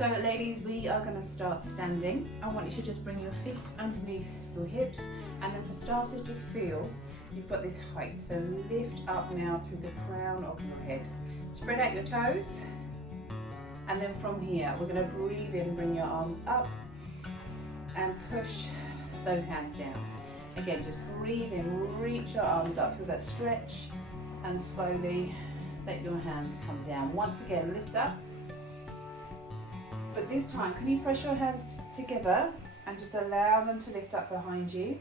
So ladies, we are going to start standing. I want you to just bring your feet underneath your hips, and then for starters, just feel you've got this height. So lift up now through the crown of your head. Spread out your toes, and then from here, we're going to breathe in, bring your arms up, and push those hands down. Again, just breathe in, reach your arms up, feel that stretch, and slowly let your hands come down. Once again, lift up. But this time, can you press your hands together and just allow them to lift up behind you?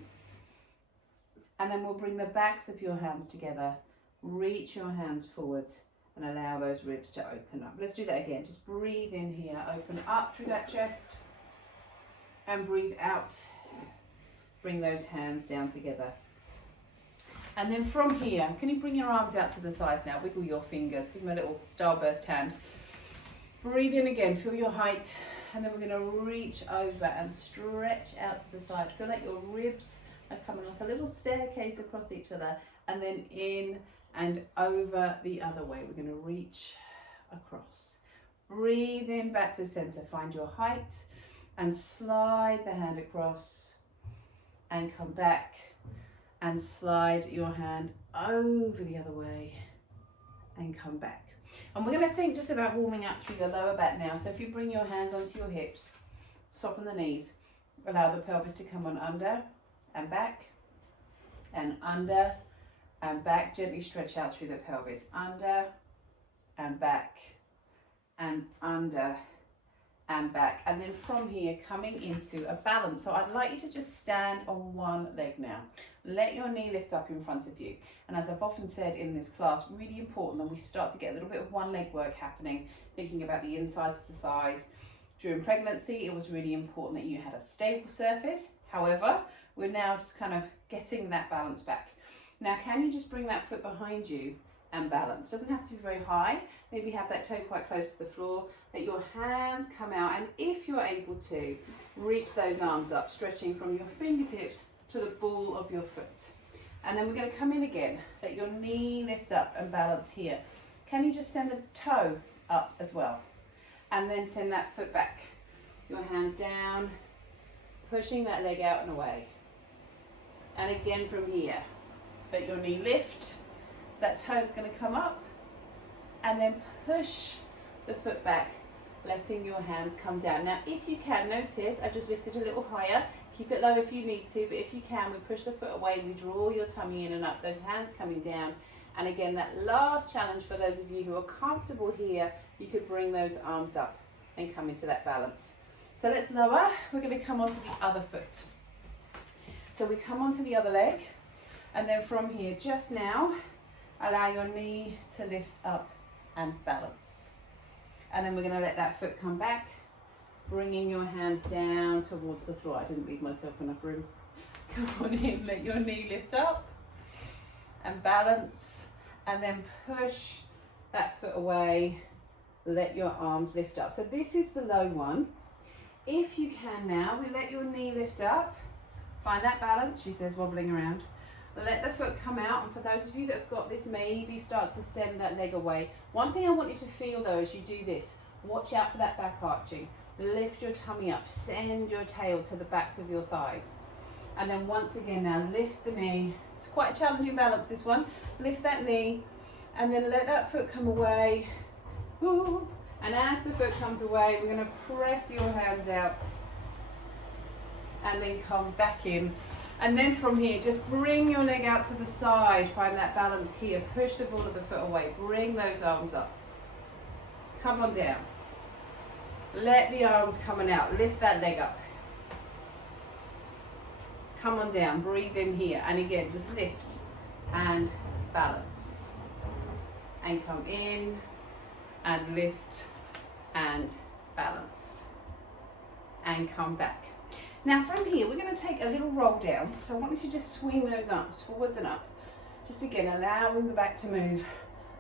And then we'll bring the backs of your hands together. Reach your hands forwards and allow those ribs to open up. Let's do that again. Just breathe in here, open up through that chest, and breathe out. Bring those hands down together. And then from here, can you bring your arms out to the sides now? Wiggle your fingers, give them a little starburst hand. Breathe in again, feel your height, and then we're going to reach over and stretch out to the side. Feel like your ribs are coming like a little staircase across each other, and then in and over the other way. We're going to reach across. Breathe in back to center, find your height, and slide the hand across, and come back, and slide your hand over the other way, and come back. And we're going to think just about warming up through your lower back now. So if you bring your hands onto your hips, soften the knees, allow the pelvis to come on under and back, and under and back. Gently stretch out through the pelvis, under and back, and under and back. And then from here, coming into a balance. So I'd like you to just stand on one leg now. Let your knee lift up in front of you. And as I've often said in this class, really important that we start to get a little bit of one leg work happening, thinking about the insides of the thighs. During pregnancy, it was really important that you had a stable surface. However, we're now just kind of getting that balance back. Now, can you just bring that foot behind you and balance? Doesn't have to be very high. Maybe have that toe quite close to the floor. Let your hands come out, and if you're able to, reach those arms up, stretching from your fingertips to the ball of your foot. And then we're going to come in again. Let your knee lift up and balance here. Can you just send the toe up as well? And then send that foot back. Your hands down, pushing that leg out and away. And again from here, let your knee lift. That toe is going to come up, and then push the foot back, letting your hands come down. Now, if you can, notice I've just lifted a little higher. Keep it low if you need to, but if you can, we push the foot away, we draw your tummy in and up, those hands coming down. And again, that last challenge for those of you who are comfortable here, you could bring those arms up and come into that balance. So let's lower. We're going to come onto the other foot. So we come onto the other leg, and then from here, just now, allow your knee to lift up and balance. And then we're going to let that foot come back, bringing your hands down towards the floor. I didn't leave myself enough room. Come on in, let your knee lift up and balance, and then push that foot away. Let your arms lift up. So this is the low one. If you can now, we let your knee lift up. Find that balance, she says, wobbling around. Let the foot come out, and for those of you that have got this, maybe start to send that leg away. One thing I want you to feel though as you do this, watch out for that back arching. Lift your tummy up, send your tail to the backs of your thighs. And then once again now, lift the knee. It's quite a challenging balance, this one. Lift that knee, and then let that foot come away. Ooh. And as the foot comes away, we're going to press your hands out, and then come back in. And then from here, just bring your leg out to the side. Find that balance here. Push the ball of the foot away. Bring those arms up. Come on down. Let the arms come on out. Lift that leg up. Come on down. Breathe in here. And again, just lift and balance. And come in and lift and balance. And come back. Now from here, we're going to take a little roll down. So I want you to just swing those arms forwards and up. Just again, allowing the back to move,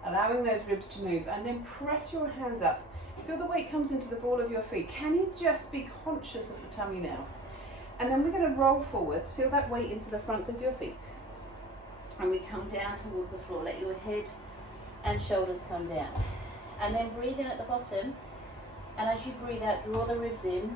allowing those ribs to move, and then press your hands up. Feel the weight comes into the ball of your feet. Can you just be conscious of the tummy now? And then we're going to roll forwards. Feel that weight into the front of your feet. And we come down towards the floor. Let your head and shoulders come down. And then breathe in at the bottom And as you breathe out, draw the ribs in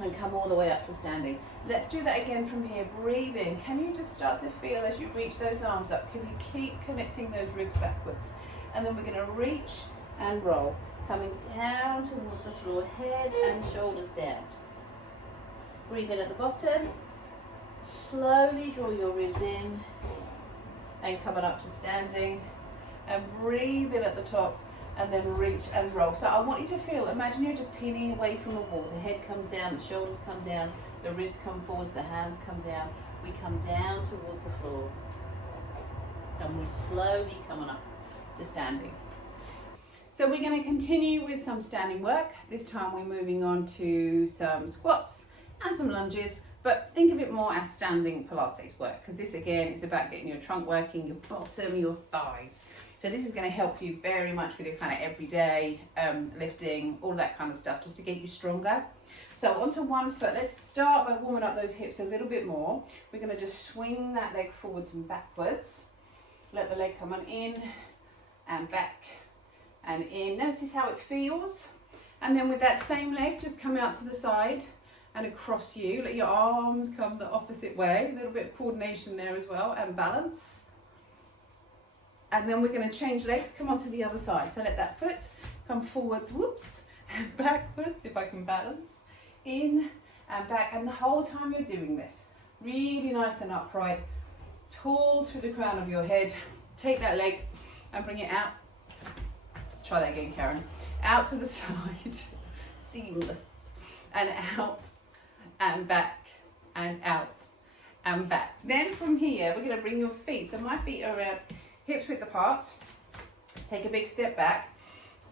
and come all the way up to standing. Let's do that again from here. Breathe in. Can you just start to feel as you reach those arms up? Can you keep connecting those ribs backwards? And then we're going to reach and roll, coming down towards the floor, head and shoulders down. Breathe in at the bottom. Slowly draw your ribs in and coming up to standing. And breathe in at the top. And then reach and roll. So I want you to feel, imagine you're just peeling away from the wall. The head comes down, the shoulders come down, the ribs come forwards, the hands come down. We come down towards the floor. And we slowly come on up to standing. So we're going to continue with some standing work. This time we're moving on to some squats and some lunges. But think of it more as standing Pilates work. Because this again is about getting your trunk working, your bottom, your thighs. So this is going to help you very much with your kind of everyday lifting, all that kind of stuff, just to get you stronger. So onto one foot. Let's start by warming up those hips a little bit more. We're going to just swing that leg forwards and backwards. Let the leg come on in and back and in. Notice how it feels. And then with that same leg, just come out to the side and across you. Let your arms come the opposite way. A little bit of coordination there as well, and balance. And then we're going to change legs, come onto the other side. So let that foot come forwards, whoops, and backwards, if I can balance. In and back. And the whole time you're doing this, really nice and upright, tall through the crown of your head. Take that leg and bring it out. Let's try that again, Karen. Out to the side, seamless. And out and back and out and back. Then from here, we're going to bring your feet. So my feet are around hips width apart. Take a big step back,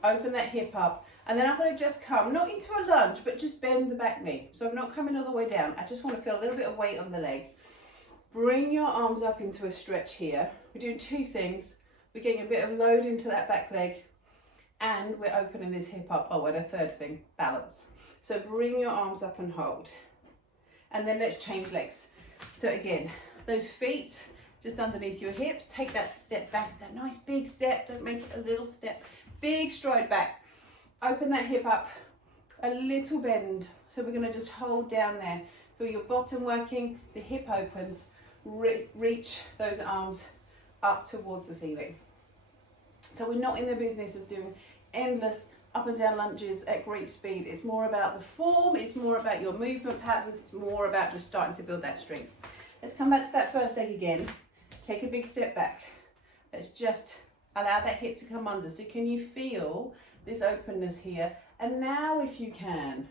open that hip up, and then I'm going to just come, not into a lunge, but just bend the back knee. So I'm not coming all the way down. I just want to feel a little bit of weight on the leg. Bring your arms up into a stretch here. We're doing two things. We're getting a bit of load into that back leg, and we're opening this hip up. Oh, and a third thing, balance. So bring your arms up and hold. And then let's change legs. So again, those feet just underneath your hips, take that step back. It's a nice big step, don't make it a little step. Big stride back. Open that hip up, a little bend. So we're gonna just hold down there. Feel your bottom working, the hip opens, reach those arms up towards the ceiling. So we're not in the business of doing endless up and down lunges at great speed. It's more about the form, it's more about your movement patterns, it's more about just starting to build that strength. Let's come back to that first leg again. Take a big step back. Let's just allow that hip to come under. So can you feel this openness here? And now if you can,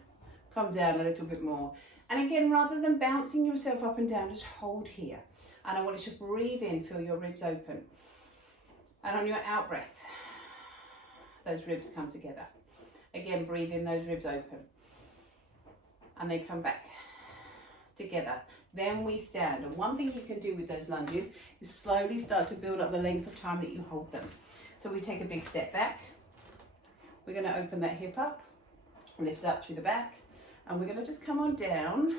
come down a little bit more. And again, rather than bouncing yourself up and down, just hold here. And I want you to breathe in, feel your ribs open. And on your out breath, those ribs come together. Again, breathe in, those ribs open. And they come back together. Then we stand. And one thing you can do with those lunges is slowly start to build up the length of time that you hold them. So we take a big step back. We're going to open that hip up, lift up through the back, and we're going to just come on down.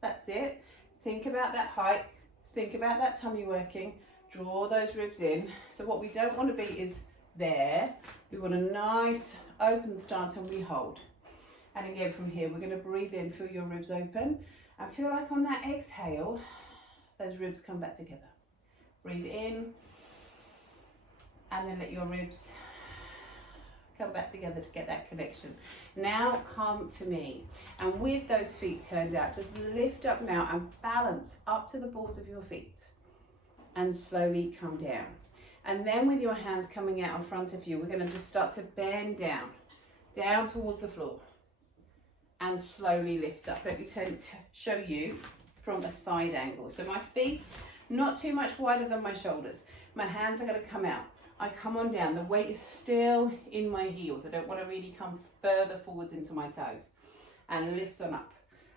That's it. Think about that height. Think about that tummy working. Draw those ribs in. So what we don't want to be is there. We want a nice open stance, and we hold. And again, from here, we're going to breathe in, feel your ribs open. And feel like on that exhale, those ribs come back together. Breathe in, and then let your ribs come back together to get that connection. Now come to me. And with those feet turned out, just lift up now and balance up to the balls of your feet. And slowly come down. And then with your hands coming out in front of you, we're going to just start to bend down towards the floor. And slowly lift up. Let me show you from a side angle. So my feet, not too much wider than my shoulders. My hands are going to come out. I come on down. The weight is still in my heels. I don't want to really come further forwards into my toes. And lift on up.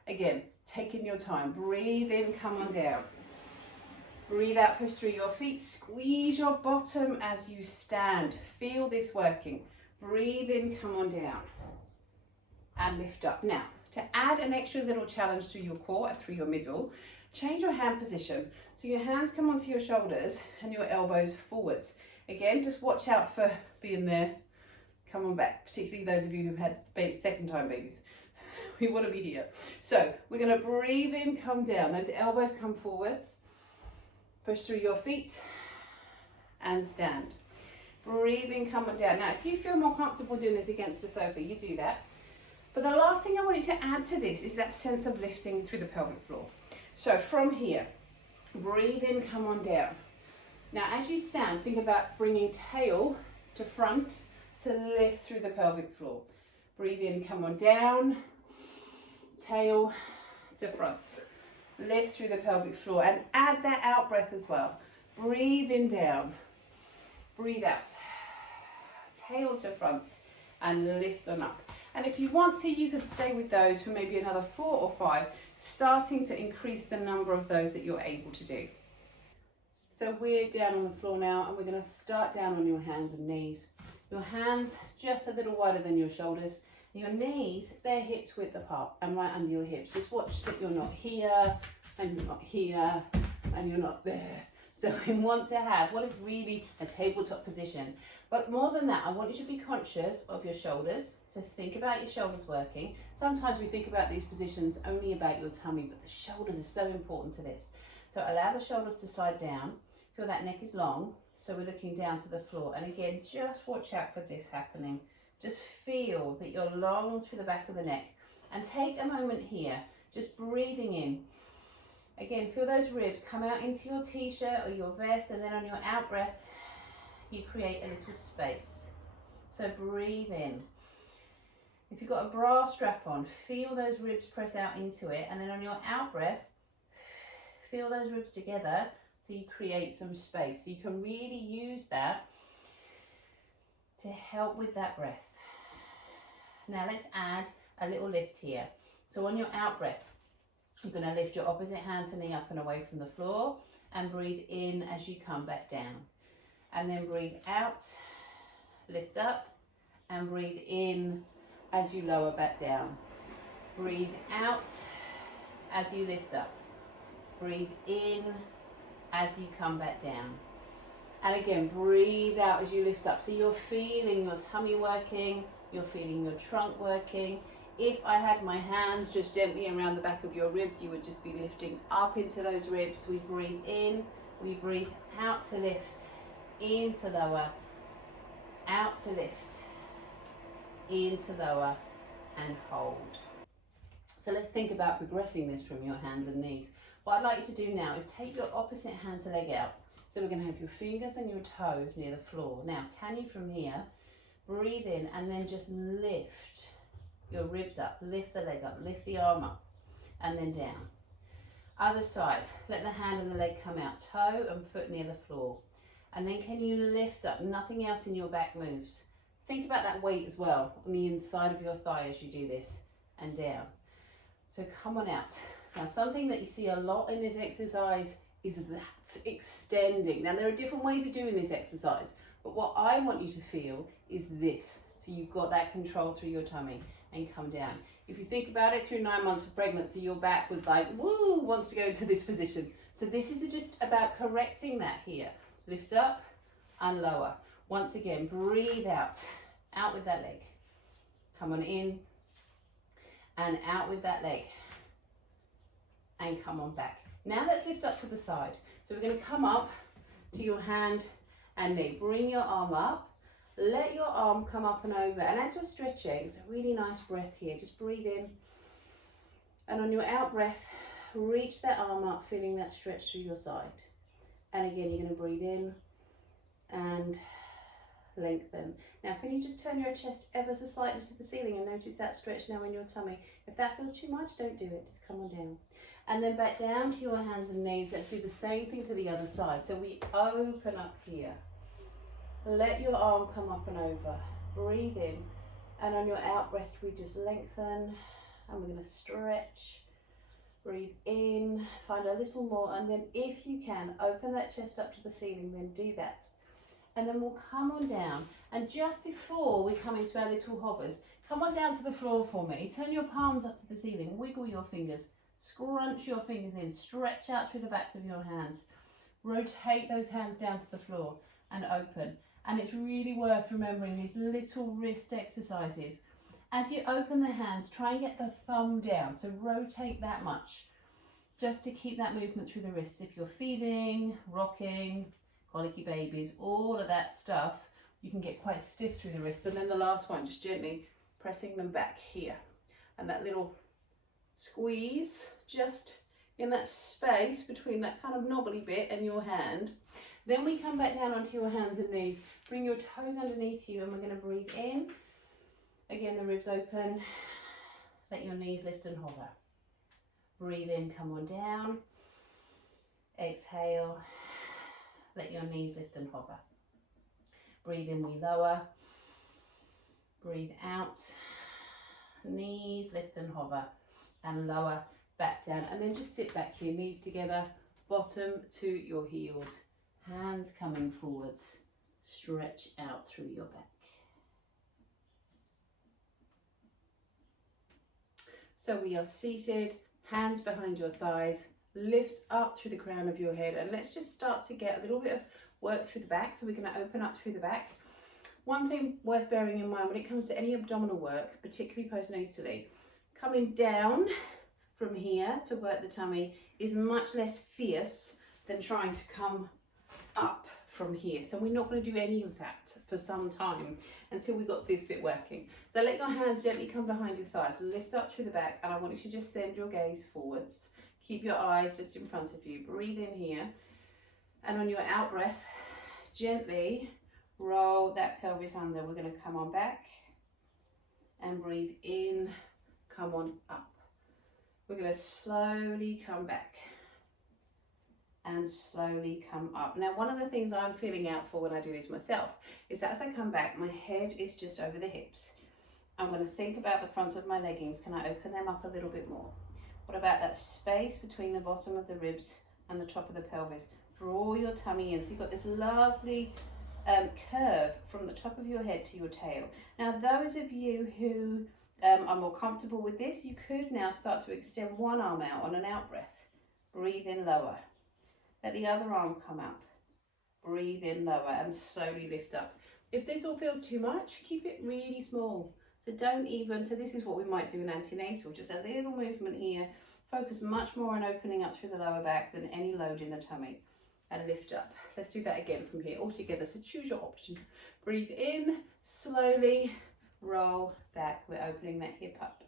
Again, taking your time. Breathe in, come on down. Breathe out, push through your feet. Squeeze your bottom as you stand. Feel this working. Breathe in, come on down. And lift up. Now, to add an extra little challenge through your core and through your middle, change your hand position. So your hands come onto your shoulders and your elbows forwards. Again, just watch out for being there, Come on back, particularly those of you who've had second time babies. We want to be here. So we're going to breathe in, come down. Those elbows come forwards. Push through your feet and stand. Breathe in, come on down. Now, if you feel more comfortable doing this against a sofa, you do that. But the last thing I want you to add to this is that sense of lifting through the pelvic floor. So from here, breathe in, come on down. Now, as you stand, think about bringing tail to front to lift through the pelvic floor. Breathe in, come on down. Tail to front. Lift through the pelvic floor and add that out breath as well. Breathe in, down. Breathe out. Tail to front and lift on up. And if you want to, you could stay with those for maybe another 4 or 5, starting to increase the number of those that you're able to do. So we're down on the floor now, and we're going to start down on your hands and knees. Your hands just a little wider than your shoulders. Your knees, they're hips width apart and right under your hips. Just watch that you're not here, and you're not here, and you're not there. So we want to have what is really a tabletop position. But more than that, I want you to be conscious of your shoulders. So think about your shoulders working. Sometimes we think about these positions only about your tummy, but the shoulders are so important to this. So allow the shoulders to slide down. Feel that neck is long, so we're looking down to the floor. And again, just watch out for this happening. Just feel that you're long through the back of the neck. And take a moment here, just breathing in. Again, feel those ribs come out into your t-shirt or your vest, and then on your out breath, you create a little space. So breathe in. If you've got a bra strap on, feel those ribs press out into it, and then on your out breath, feel those ribs together so you create some space. So you can really use that to help with that breath. Now let's add a little lift here. So on your out breath, you're going to lift your opposite hand to knee up and away from the floor, and breathe in as you come back down. And then breathe out, lift up, and breathe in as you lower back down. Breathe out as you lift up. Breathe in as you come back down. And again, breathe out as you lift up. So you're feeling your tummy working, you're feeling your trunk working. If I had my hands just gently around the back of your ribs, you would just be lifting up into those ribs. We breathe in, we breathe out to lift, in to lower, out to lift, in to lower, and hold. So let's think about progressing this from your hands and knees. What I'd like you to do now is take your opposite hand to leg out. So we're going to have your fingers and your toes near the floor. Now, can you from here, breathe in and then just lift your ribs up, lift the leg up, lift the arm up, and then down. Other side, let the hand and the leg come out, toe and foot near the floor. And then can you lift up, nothing else in your back moves. Think about that weight as well on the inside of your thigh as you do this, and down. So come on out. Now something that you see a lot in this exercise is that extending. Now there are different ways of doing this exercise, but what I want you to feel is this. So you've got that control through your tummy and come down. If you think about it, through 9 months of pregnancy, your back was like, woo, wants to go into this position. So this is just about correcting that here. Lift up and lower. Once again, breathe out. Out with that leg. Come on in and out with that leg. And come on back. Now let's lift up to the side. So we're going to come up to your hand and knee. Bring your arm up. Let your arm come up and over. And as you're stretching, it's a really nice breath here. Just breathe in. And on your out breath, reach that arm up, feeling that stretch through your side. And again, you're going to breathe in and lengthen. Now, can you just turn your chest ever so slightly to the ceiling and notice that stretch now in your tummy? If that feels too much, don't do it. Just come on down. And then back down to your hands and knees. Let's do the same thing to the other side. So we open up here. Let your arm come up and over. Breathe in. And on your out breath, we just lengthen. And we're going to stretch. Breathe in. Find a little more. And then if you can, open that chest up to the ceiling. Then do that. And then we'll come on down. And just before we come into our little hovers, come on down to the floor for me. Turn your palms up to the ceiling. Wiggle your fingers. Scrunch your fingers in. Stretch out through the backs of your hands. Rotate those hands down to the floor and open. And it's really worth remembering these little wrist exercises. As you open the hands, try and get the thumb down, so rotate that much, just to keep that movement through the wrists. If you're feeding, rocking, colicky babies, all of that stuff, you can get quite stiff through the wrists. And then the last one, just gently pressing them back here. And that little squeeze just in that space between that kind of knobbly bit and your hand. Then we come back down onto your hands and knees. Bring your toes underneath you and we're going to breathe in. Again, the ribs open. Let your knees lift and hover. Breathe in, come on down. Exhale. Let your knees lift and hover. Breathe in, we lower. Breathe out. Knees lift and hover. And lower, back down. And then just sit back here, knees together, bottom to your heels. Hands coming forwards. Stretch out through your back. So we are seated, hands behind your thighs, lift up through the crown of your head, and let's just start to get a little bit of work through the back. So we're going to open up through the back. One thing worth bearing in mind when it comes to any abdominal work, particularly postnatally, coming down from here to work the tummy is much less fierce than trying to come up from here. So we're not going to do any of that for some time until we got this bit working. So let your hands gently come behind your thighs, lift up through the back, and I want you to just send your gaze forwards. Keep your eyes just in front of you. Breathe in here, and on your out breath, gently roll that pelvis under. We're going to come on back and breathe in, come on up. We're going to slowly come back and slowly come up. Now, one of the things I'm feeling out for when I do this myself is that as I come back, my head is just over the hips. I'm going to think about the fronts of my leggings. Can I open them up a little bit more? What about that space between the bottom of the ribs and the top of the pelvis? Draw your tummy in. So you've got this lovely curve from the top of your head to your tail. Now, those of you who are more comfortable with this, you could now start to extend one arm out on an out breath. Breathe in lower. Let the other arm come up. Breathe in lower and slowly lift up. If this all feels too much, keep it really small. So don't even, so this is what we might do in antenatal, just a little movement here. Focus much more on opening up through the lower back than any load in the tummy. And lift up. Let's do that again from here, all together. So choose your option. Breathe in, slowly roll back. We're opening that hip up.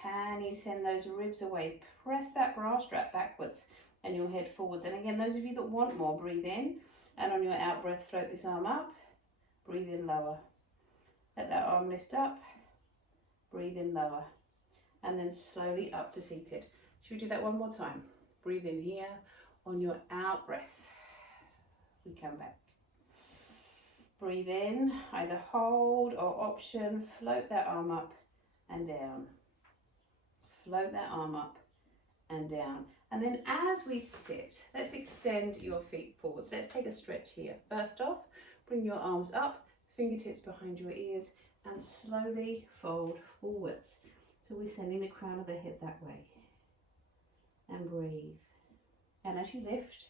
Can you send those ribs away? Press that bra strap backwards and your head forwards. And again, those of you that want more, breathe in. And on your out breath, float this arm up. Breathe in lower. Let that arm lift up. Breathe in lower. And then slowly up to seated. Should we do that one more time? Breathe in here. On your out breath, we come back. Breathe in, either hold or option, float that arm up and down. Float that arm up and down. And then as we sit, let's extend your feet forwards. Let's take a stretch here. First off, bring your arms up, fingertips behind your ears, and slowly fold forwards. So we're sending the crown of the head that way. And breathe. And as you lift,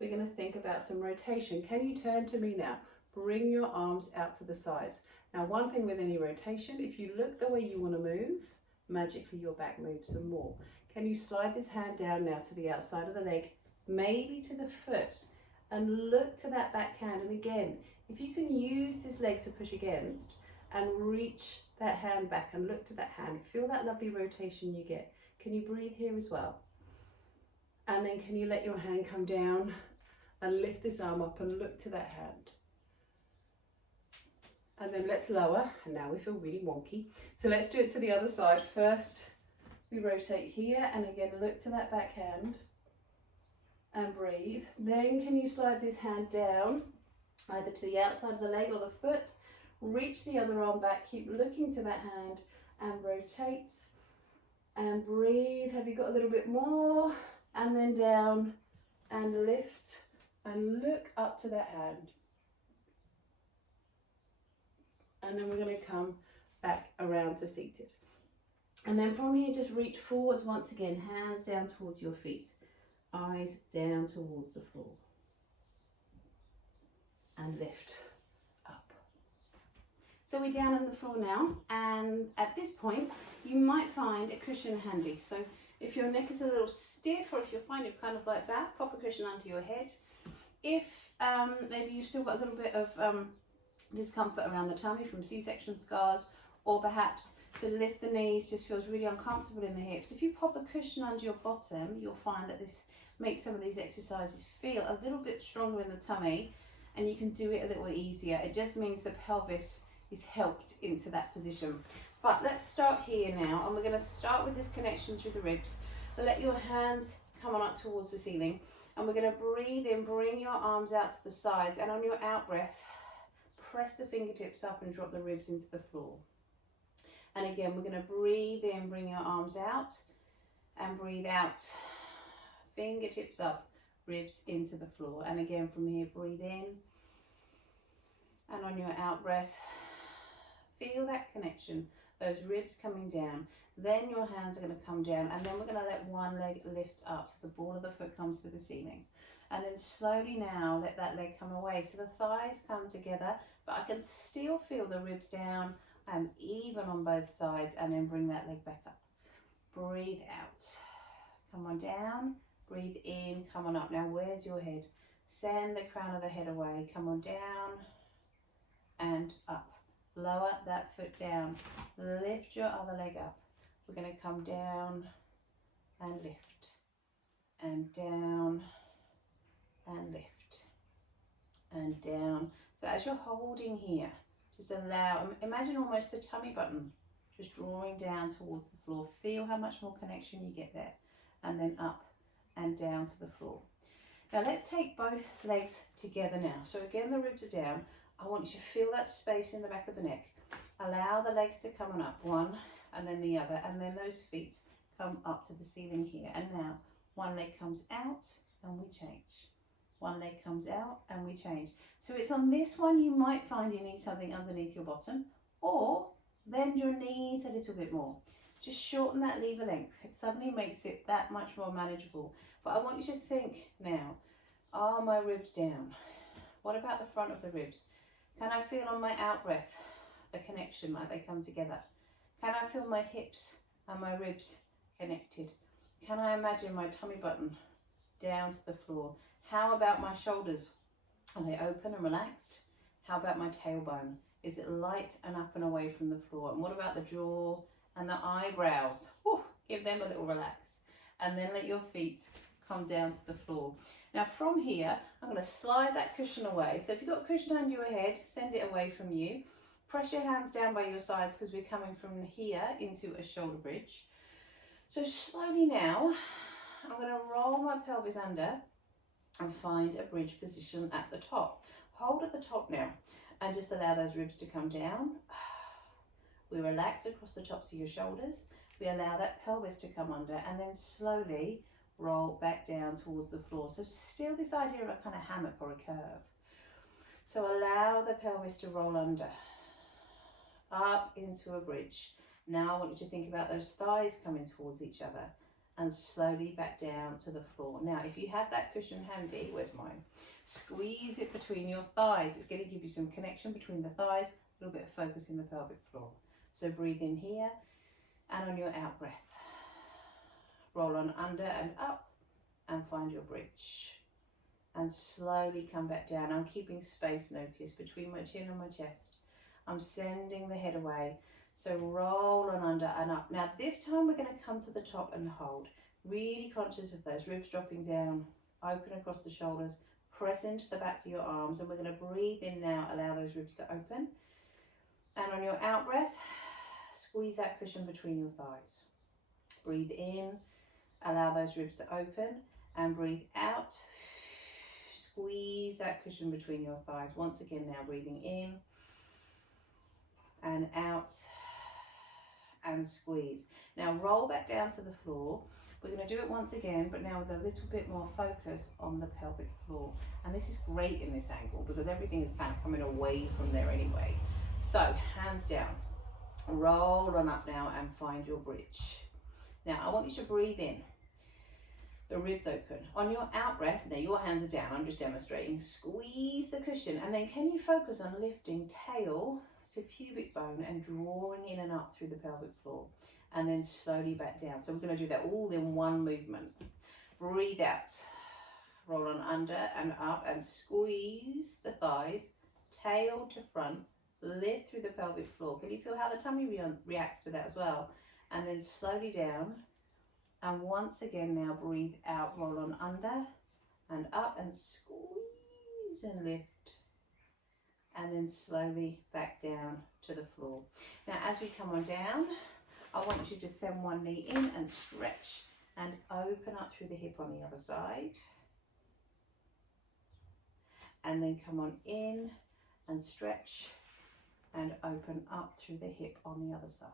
we're going to think about some rotation. Can you turn to me now? Bring your arms out to the sides. Now, one thing with any rotation, if you look the way you want to move, magically your back moves some more. Can you slide this hand down now to the outside of the leg, maybe to the foot, and look to that back hand? And again, if you can use this leg to push against and reach that hand back and look to that hand, feel that lovely rotation you get. Can you breathe here as well? And then can you let your hand come down and lift this arm up and look to that hand? And then let's lower, and now we feel really wonky. So let's do it to the other side. First, we rotate here, and again, look to that back hand and breathe. Then can you slide this hand down, either to the outside of the leg or the foot, reach the other arm back, keep looking to that hand and rotate and breathe. Have you got a little bit more? And then down and lift and look up to that hand. And then we're going to come back around to seated. And then from here, just reach forwards once again, hands down towards your feet, eyes down towards the floor. And lift up. So we're down on the floor now, and at this point you might find a cushion handy. So if your neck is a little stiff, or if you find it kind of like that, pop a cushion under your head. If maybe you've still got a little bit of discomfort around the tummy from C-section scars, or perhaps to lift the knees just feels really uncomfortable in the hips, if you pop a cushion under your bottom, you'll find that this makes some of these exercises feel a little bit stronger in the tummy, and you can do it a little easier. It just means the pelvis is helped into that position. But let's start here now, and we're going to start with this connection through the ribs. Let your hands come on up towards the ceiling, and we're going to breathe in, bring your arms out to the sides, and on your out breath, press the fingertips up and drop the ribs into the floor. And again, we're going to breathe in, bring your arms out, and breathe out, fingertips up, ribs into the floor. And again, from here, breathe in, and on your out breath, feel that connection, those ribs coming down. Then your hands are going to come down, and then we're going to let one leg lift up so the ball of the foot comes to the ceiling. And then slowly now let that leg come away so the thighs come together, but I can still feel the ribs down and even on both sides, and then bring that leg back up. Breathe out, come on down, breathe in, come on up. Now where's your head? Send the crown of the head away, come on down and up. Lower that foot down, lift your other leg up. We're going to come down and lift, and down and lift, and down. So as you're holding here, just allow, imagine almost the tummy button just drawing down towards the floor. Feel how much more connection you get there, and then up and down to the floor. Now let's take both legs together now. So again, the ribs are down. I want you to feel that space in the back of the neck. Allow the legs to come on up, one and then the other, and then those feet come up to the ceiling here. And now one leg comes out and we change. One leg comes out and we change. So it's on this one you might find you need something underneath your bottom, or bend your knees a little bit more. Just shorten that lever length. It suddenly makes it that much more manageable. But I want you to think now, are my ribs down? What about the front of the ribs? Can I feel on my out breath the connection, like they come together? Can I feel my hips and my ribs connected? Can I imagine my tummy button down to the floor? How about my shoulders? Are they open and relaxed? How about my tailbone? Is it light and up and away from the floor? And what about the jaw and the eyebrows? Whew, give them a little relax. And then let your feet come down to the floor. Now from here, I'm going to slide that cushion away. So if you've got a cushion under your head, send it away from you. Press your hands down by your sides because we're coming from here into a shoulder bridge. So slowly now, I'm going to roll my pelvis under and find a bridge position at the top. Hold at the top now and just allow those ribs to come down. We relax across the tops of your shoulders. We allow that pelvis to come under, and then slowly roll back down towards the floor. So still this idea of a kind of hammock or a curve. So allow the pelvis to roll under, up into a bridge. Now I want you to think about those thighs coming towards each other, and slowly back down to the floor. Now if you have that cushion handy, where's mine? Squeeze it between your thighs. It's going to give you some connection between the thighs, a little bit of focus in the pelvic floor. So breathe in here, and on your out breath, roll on under and up and find your bridge. And slowly come back down. I'm keeping space, notice, between my chin and my chest. I'm sending the head away. So roll on under and up. Now this time we're going to come to the top and hold. Really conscious of those ribs dropping down, open across the shoulders, press into the backs of your arms, and we're going to breathe in now, allow those ribs to open. And on your out breath, squeeze that cushion between your thighs. Breathe in, allow those ribs to open, and breathe out. Squeeze that cushion between your thighs. Once again now, breathing in and out and squeeze. Now roll back down to the floor. We're going to do it once again, but now with a little bit more focus on the pelvic floor. And this is great in this angle because everything is kind of coming away from there anyway. So hands down, roll on up now and find your bridge. Now I want you to breathe in, the ribs open. On your out breath, now your hands are down, I'm just demonstrating, squeeze the cushion, and then can you focus on lifting tail to pubic bone and drawing in and up through the pelvic floor, and then slowly back down. So we're going to do that all in one movement. Breathe out, roll on under and up and squeeze the thighs, tail to front, lift through the pelvic floor. Can you feel how the tummy reacts to that as well? And then slowly down, and once again now breathe out, roll on under and up and squeeze and lift, and then slowly back down to the floor. Now as we come on down, I want you to send one knee in and stretch and open up through the hip on the other side. And then come on in and stretch and open up through the hip on the other side.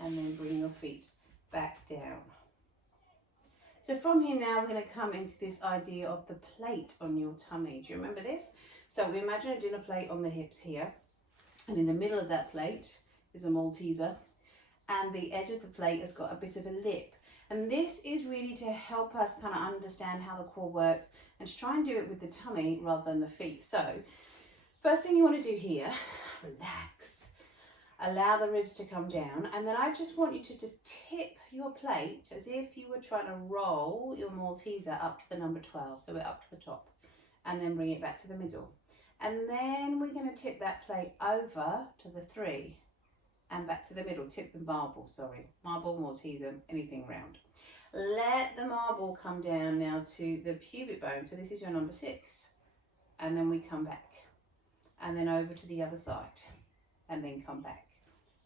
And then bring your feet back down. So from here now, we're going to come into this idea of the plate on your tummy. Do you remember this? So we imagine a dinner plate on the hips here, and in the middle of that plate is a Malteser, and the edge of the plate has got a bit of a lip. And this is really to help us kind of understand how the core works and to try and do it with the tummy rather than the feet. So first thing you want to do here, relax. Allow the ribs to come down, and then I just want you to just tip your plate as if you were trying to roll your Malteser up to the number 12. So we're up to the top, and then bring it back to the middle. And then we're going to tip that plate over to the 3 and back to the middle. Tip the marble, sorry. Marble, Malteser, anything round. Let the marble come down now to the pubic bone. So this is your number 6. And then we come back. And then over to the other side. And then come back.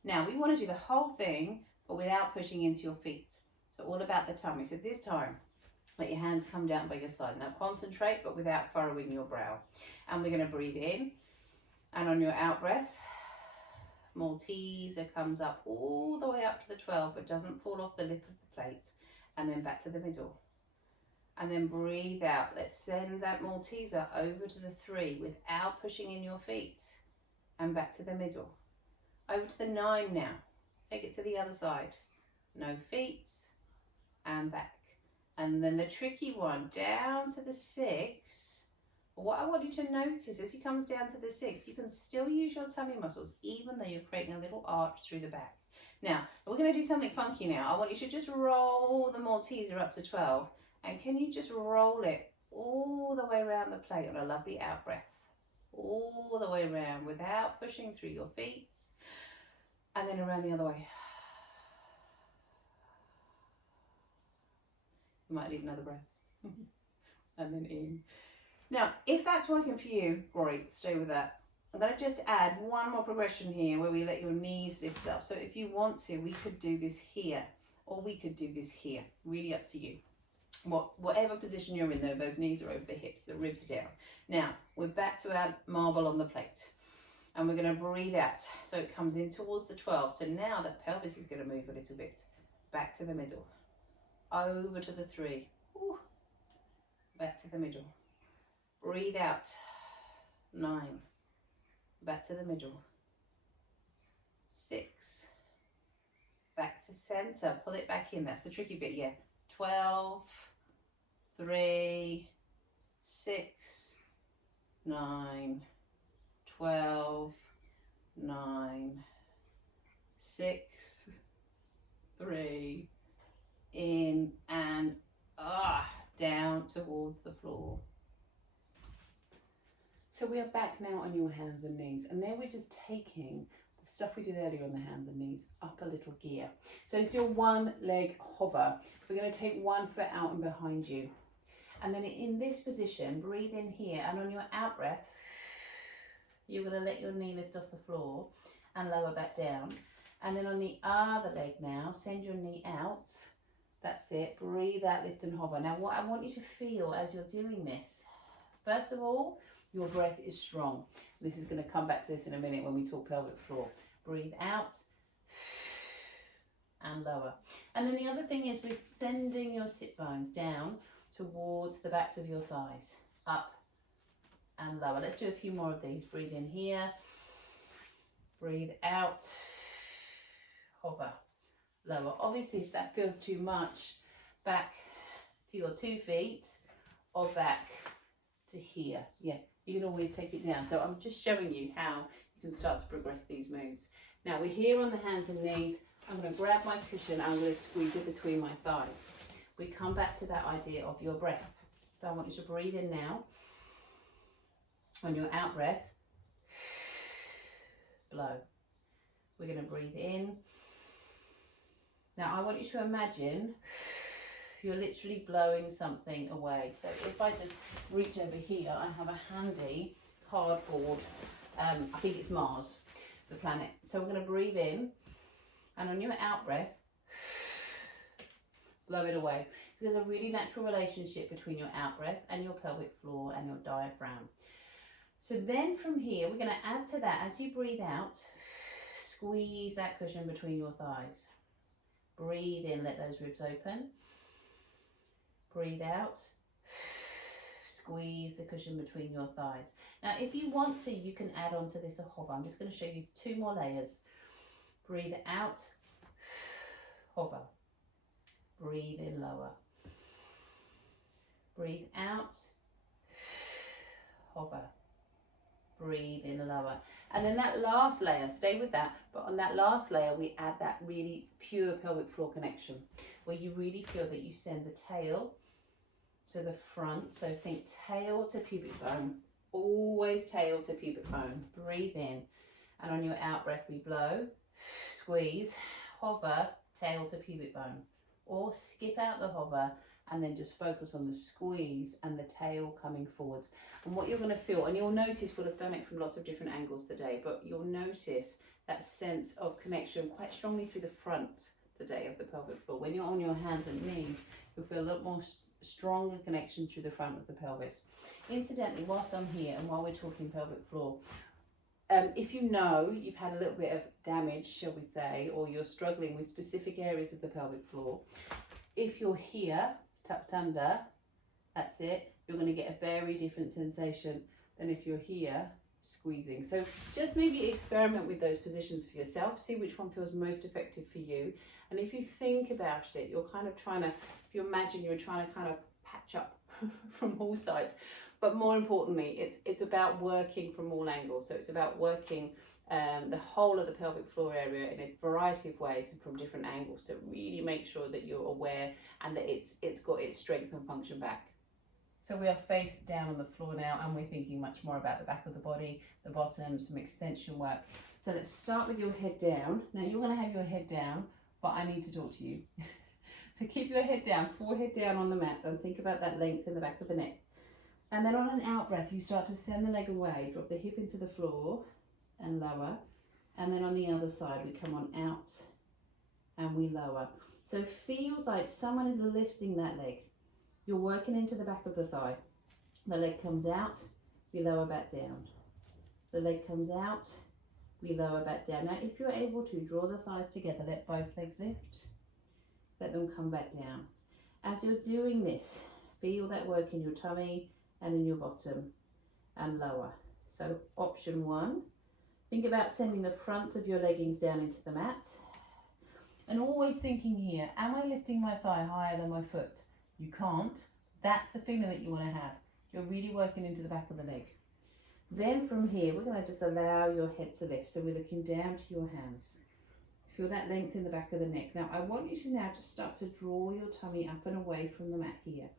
Now we want to do the whole thing, but without pushing into your feet. So all about the tummy. So this time, let your hands come down by your side. Now concentrate, but without furrowing your brow. And we're going to breathe in. And on your out breath, Malteser comes up all the way up to the 12, but doesn't fall off the lip of the plate. And then back to the middle. And then breathe out. Let's send that Malteser over to the 3 without pushing in your feet. And back to the middle. Over to the 9 now. Take it to the other side. No feet. And back. And then the tricky one, down to the 6. What I want you to notice as he comes down to the 6, you can still use your tummy muscles, even though you're creating a little arch through the back. Now, we're going to do something funky now. I want you to just roll the Malteser up to 12. And can you just roll it all the way around the plate on a lovely out breath? All the way around without pushing through your feet. And then around the other way. You might need another breath. And then in. Now, if that's working for you, great, stay with that. I'm going to just add one more progression here where we let your knees lift up. So if you want to, we could do this here, or we could do this here. Really up to you. Whatever position you're in though, those knees are over the hips, the ribs down. Now, we're back to our marble on the plate. And we're going to breathe out. So it comes in towards the 12. So now the pelvis is going to move a little bit. Back to the middle. Over to the 3. Ooh. Back to the middle. Breathe out. 9. Back to the middle. 6. Back to center. Pull it back in. That's the tricky bit, yeah. 12. 3. 6. 9. 12, 9, 6, 3, in and down towards the floor. So we are back now on your hands and knees, and then we're just taking the stuff we did earlier on the hands and knees up a little gear. So it's your one leg hover. We're going to take one foot out and behind you. And then in this position, breathe in here, and on your out breath, you're going to let your knee lift off the floor and lower back down. And then on the other leg now, send your knee out. That's it. Breathe out, lift and hover. Now what I want you to feel as you're doing this, first of all, your breath is strong. This is going to come back to this in a minute when we talk pelvic floor. Breathe out and lower. And then the other thing is we're sending your sit bones down towards the backs of your thighs. Up and lower. Let's do a few more of these. Breathe in here. Breathe out. Hover. Lower. Obviously, if that feels too much, back to your 2 feet or back to here. Yeah, you can always take it down. So I'm just showing you how you can start to progress these moves. Now we're here on the hands and knees. I'm going to grab my cushion, I'm going to squeeze it between my thighs. We come back to that idea of your breath. So I want you to breathe in now. On your out breath, blow. We're going to breathe in. Now I want you to imagine you're literally blowing something away. So if I just reach over here, I have a handy cardboard, I think it's Mars, the planet. So we're going to breathe in, and on your out breath, blow it away. Because there's a really natural relationship between your out breath and your pelvic floor and your diaphragm. So then from here, we're going to add to that, as you breathe out, squeeze that cushion between your thighs. Breathe in, let those ribs open. Breathe out, squeeze the cushion between your thighs. Now, if you want to, you can add on to this a hover. I'm just going to show you 2 more layers. Breathe out, hover. Breathe in, lower. Breathe out, hover. Breathe in, lower. And then that last layer, stay with that, but on that last layer we add that really pure pelvic floor connection, where you really feel that you send the tail to the front. So think tail to pubic bone, always tail to pubic bone. Breathe in, and on your out breath we blow, squeeze, hover, tail to pubic bone, or skip out the hover and then just focus on the squeeze and the tail coming forwards. And what you're going to feel, and you'll notice, we'll have done it from lots of different angles today, but you'll notice that sense of connection quite strongly through the front today of the pelvic floor. When you're on your hands and knees, you'll feel a lot more stronger connection through the front of the pelvis. Incidentally, whilst I'm here and while we're talking pelvic floor, if you know you've had a little bit of damage, shall we say, or you're struggling with specific areas of the pelvic floor, if you're here, tucked under, that's it, you're going to get a very different sensation than if you're here squeezing. So just maybe experiment with those positions for yourself, see which one feels most effective for you. And if you think about it, you're kind of trying to, if you imagine you're trying to kind of patch up from all sides, but more importantly, it's about working from all angles. So it's about working the whole of the pelvic floor area in a variety of ways and from different angles to really make sure that you're aware and that it's got its strength and function back. So we are face down on the floor now, and we're thinking much more about the back of the body, the bottom, some extension work. So let's start with your head down. Now you're going to have your head down, but I need to talk to you. So keep your head down, forehead down on the mat, and think about that length in the back of the neck. And then on an out breath, you start to send the leg away, drop the hip into the floor and lower. And then on the other side, we come on out and we lower. So it feels like someone is lifting that leg. You're working into the back of the thigh. The leg comes out, we lower back down. The leg comes out, we lower back down. Now, if you're able to, draw the thighs together, let both legs lift, let them come back down. As you're doing this, feel that work in your tummy and in your bottom and lower. So option 1, think about sending the front of your leggings down into the mat. And always thinking here, am I lifting my thigh higher than my foot? You can't. That's the feeling that you want to have. You're really working into the back of the leg. Then from here, we're going to just allow your head to lift. So we're looking down to your hands. Feel that length in the back of the neck. Now I want you to now just start to draw your tummy up and away from the mat here.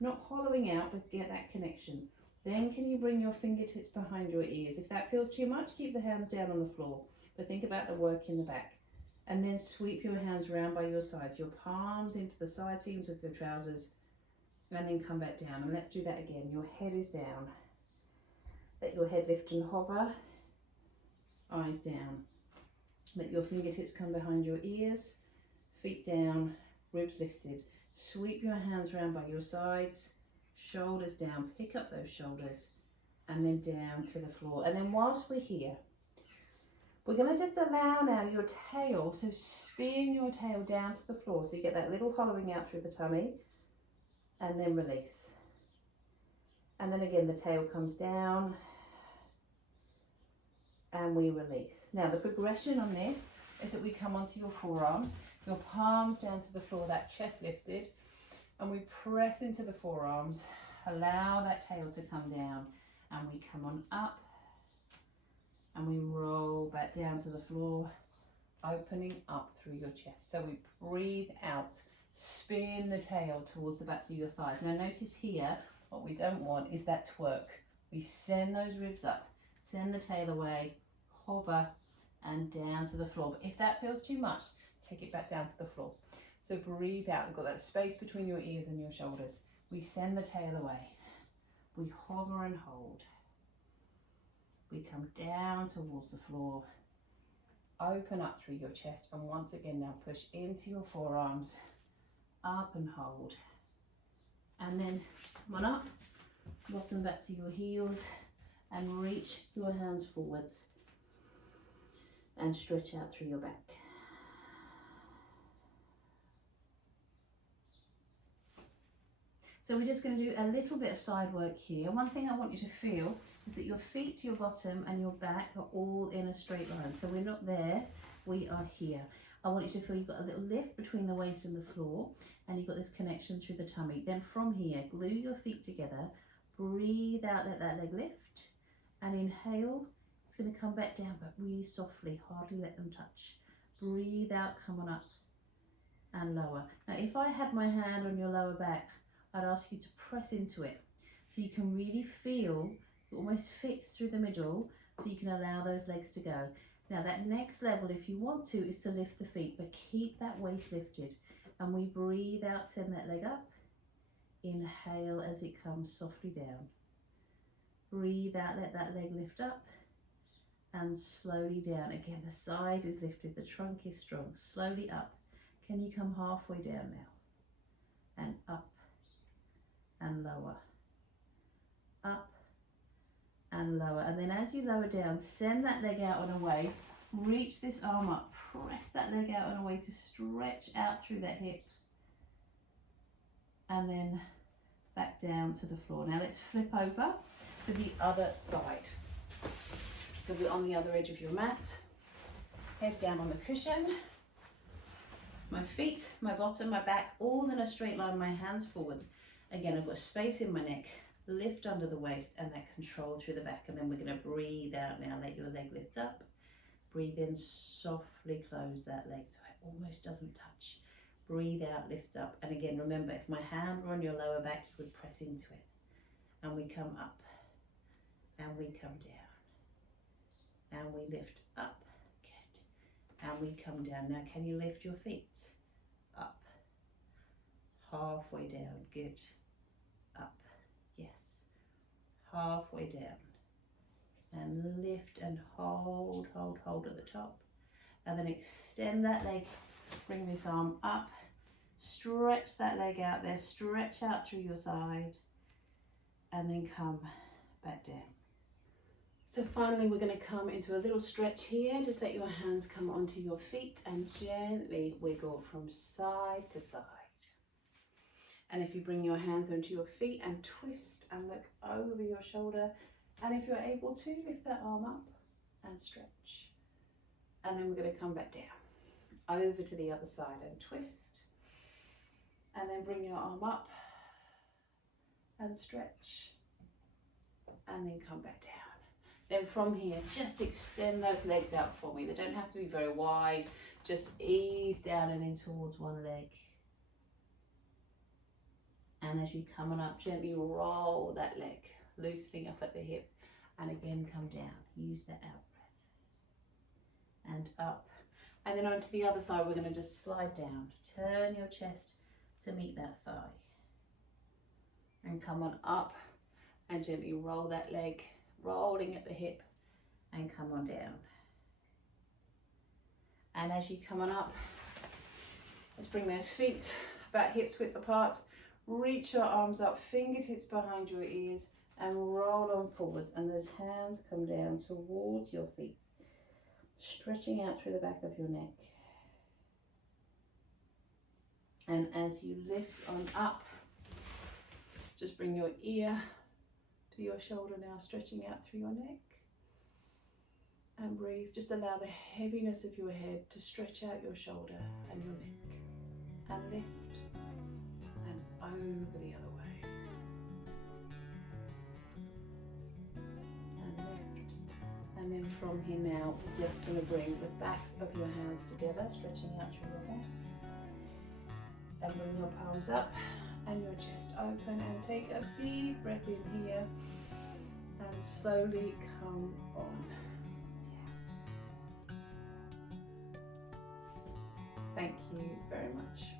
Not hollowing out, but get that connection. Then can you bring your fingertips behind your ears? If that feels too much, keep the hands down on the floor. But think about the work in the back. And then sweep your hands around by your sides, your palms into the side seams of your trousers, and then come back down. And let's do that again. Your head is down. Let your head lift and hover, eyes down. Let your fingertips come behind your ears, feet down, ribs lifted. Sweep your hands around by your sides, shoulders down, pick up those shoulders, and then down to the floor. And then whilst we're here, we're going to just allow now your tail, so spin your tail down to the floor so you get that little hollowing out through the tummy, and then release. And then again the tail comes down and we release. Now the progression on this is that we come onto your forearms, your palms down to the floor, that chest lifted, and we press into the forearms, allow that tail to come down, and we come on up and we roll back down to the floor, opening up through your chest. So we breathe out, spin the tail towards the backs of your thighs. Now notice here, what we don't want is that twerk. We send those ribs up, send the tail away, hover and down to the floor. But if that feels too much, take it back down to the floor. So breathe out, you've got that space between your ears and your shoulders. We send the tail away. We hover and hold. We come down towards the floor. Open up through your chest, and once again now push into your forearms, up and hold. And then come on up, bottom back to your heels, and reach your hands forwards and stretch out through your back. So we're just going to do a little bit of side work here. One thing I want you to feel is that your feet, your bottom and your back are all in a straight line. So we're not there, we are here. I want you to feel you've got a little lift between the waist and the floor, and you've got this connection through the tummy. Then from here, glue your feet together, breathe out, let that leg lift, and inhale. It's going to come back down, but really softly, hardly let them touch. Breathe out, come on up and lower. Now if I had my hand on your lower back, I'd ask you to press into it so you can really feel almost fixed through the middle, so you can allow those legs to go. Now that next level, if you want to, is to lift the feet, but keep that waist lifted. And we breathe out, send that leg up. Inhale as it comes softly down. Breathe out, let that leg lift up and slowly down. Again, the side is lifted, the trunk is strong. Slowly up. Can you come halfway down now? And up and lower, up and lower. And then as you lower down, send that leg out and away, reach this arm up, press that leg out and away to stretch out through that hip, and then back down to the floor. Now let's flip over to the other side. So we're on the other edge of your mat, head down on the cushion, my feet, my bottom, my back, all in a straight line, my hands forwards. Again, I've got space in my neck, lift under the waist and that control through the back. And then we're going to breathe out now, let your leg lift up. Breathe in, softly close that leg so it almost doesn't touch. Breathe out, lift up. And again, remember, if my hand were on your lower back, you would press into it. And we come up and we come down. And we lift up, good. And we come down. Now, can you lift your feet? Up, halfway down, good. Up, yes, halfway down, and lift and hold, hold, hold at the top, and then extend that leg, bring this arm up, stretch that leg out there, stretch out through your side, and then come back down. So finally we're going to come into a little stretch here. Just let your hands come onto your feet and gently wiggle from side to side. And if you bring your hands onto your feet and twist and look over your shoulder, and if you're able to, lift that arm up and stretch. And then we're going to come back down, over to the other side and twist. And then bring your arm up and stretch. And then come back down. Then from here, just extend those legs out for me. They don't have to be very wide. Just ease down and in towards one leg. And as you come on up, gently roll that leg, loosening up at the hip, and again come down. Use that out breath. And up. And then onto the other side, we're going to just slide down. Turn your chest to meet that thigh. And come on up and gently roll that leg, rolling at the hip, and come on down. And as you come on up, let's bring those feet about hips width apart. Reach your arms up, fingertips behind your ears, and roll on forwards. And those hands come down towards your feet, stretching out through the back of your neck. And as you lift on up, just bring your ear to your shoulder now, stretching out through your neck. And breathe. Just allow the heaviness of your head to stretch out your shoulder and your neck. And lift. And over the other way. from here now, we're just going to bring the backs of your hands together, stretching out through your back. And bring your palms up and your chest open, and take a deep breath in here and slowly come on. Thank you very much.